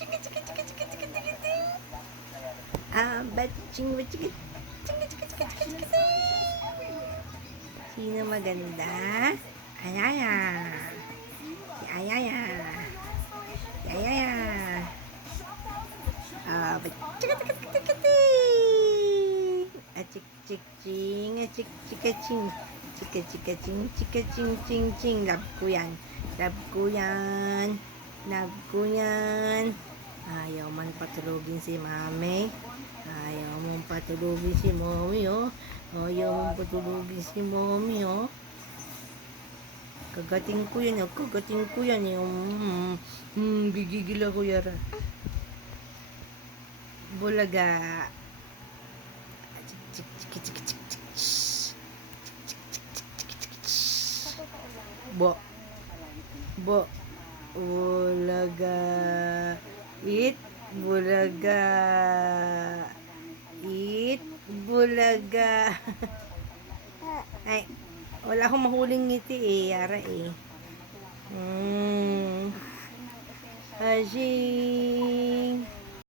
Chika, chika, chika, chika, chika, chika, chika. Batching, batching, chika, chika, chika, chika, chika, chika. Sino maganda? Ayaya. Si Ayaya. Si Ayaya. Chika, chika, chika, chika, chika. Chik, chik, ching. Chik, chika, ching. Chika, chika, ching. Chika, ching, ching, ching. Love ko yan. Love ko yan. Love ko yan. Ayaw man patulogin si mami. Ayaw mong patulogin si mommy, oh. Ayaw mong patulogin si mommy, oh. Kagating ko yan, oh. Kagating ko yan, eh. Gigigil ako, yara. Bulaga. Chik, chik, chik, chik, chik, chik. Bo. Bo. Bulaga. Eat. Bulaga. Eat. Bulaga. Ay, wala akong mahuling ngiti eh, yara eh. Aji.